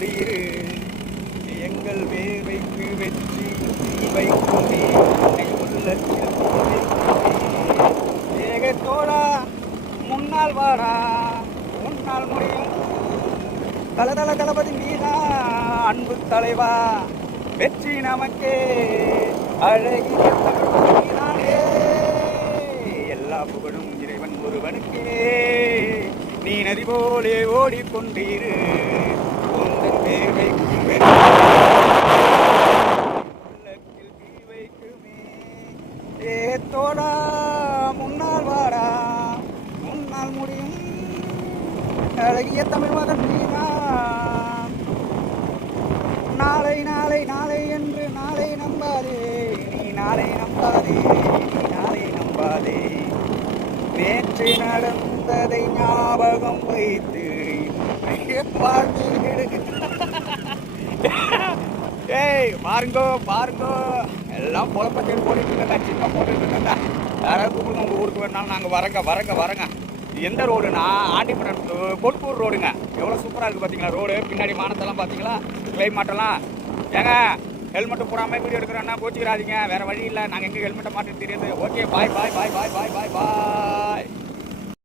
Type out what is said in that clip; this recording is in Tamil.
ஓடிக்கொண்டிரு எங்கள் வேர்வைக்கு வெற்றி வைக்குமே உள்ளத்தில் ஏகத்தோடா முன்னால் வாடா முன்னால் முடியும் தலதல தளபதி நீதா அன்பு தலைவா வெற்றி நமக்கே அழகிய தமிழ்நாடே எல்லா புகழும் இறைவன் ஒருவனுக்கே நீ நதி போலே ஓடிக்கொண்டிரு உந்தன் தேவைக்கு உள்ளத்தில் தீ வைக்குமே ஏ தோடா முன்னால் வாடா முன்னால் முடியும் அழகிய தமிழ் மகன் நீதான் நாளை நாளை நாளை என்று நாளை நம்பாதே நீ நாளை நம்பாதே நீ நாளை நம்பாதே நேற்று நடந்ததை ஞாபகம் வைத்து ஏய் பாருங்கோ பாருங்கோ எல்லாம் பொழப்பத்தில் போட்டுட்டு இருக்கா சின்ன போட்டுட்டு இருக்கா யாராவது கூப்பிடுங்க உங்கள் ஊருக்கு வேணாலும் நாங்கள் வரங்க எந்த ரோடுனா ஆண்டிப்படம் பொட்பூர் ரோடுங்க எவ்வளோ சூப்பராக இருக்குது பார்த்தீங்களா ரோடு பின்னாடி மானத்தெல்லாம் பார்த்தீங்களா கிளைமேட்டெல்லாம் ஏங்க ஹெல்மெட்டு போடாமல் வீடியோ எடுக்கிறோன்னா கோச்சிக்கிறாதீங்க வேறு வழி இல்லை நாங்கள் எங்கே ஹெல்மெட்டை மாட்டிட்டு தெரியாது ஓகே பாய் பாய் பாய் பாய் பாய் பாய் பாய்